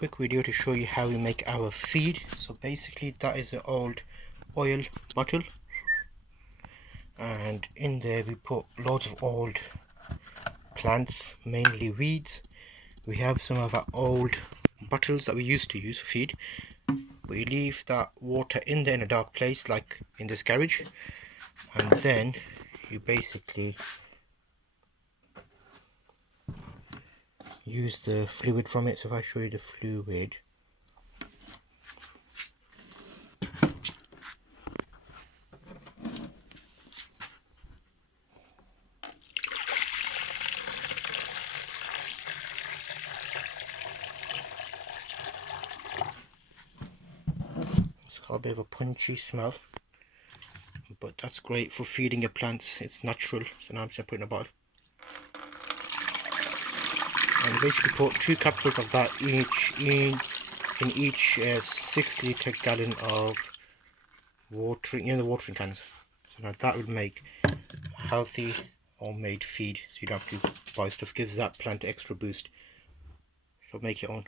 quick video to show you how we make our feed. So basically that is an old oil bottle, and in there we put loads of old plants, mainly weeds. We have some of our old bottles that we used to use for feed. We leave that water in there in a dark place like in this garage, and then you basically use the fluid from it. So if I show you the fluid, it's got a bit of a punchy smell, but that's great for feeding your plants. It's natural. So now I'm just putting a bottle, and you basically put 2 capsules of that each in each 6-litre gallon of watering, the watering cans. So now that would make healthy homemade feed, so you don't have to buy stuff. Gives that plant extra boost. So make your own.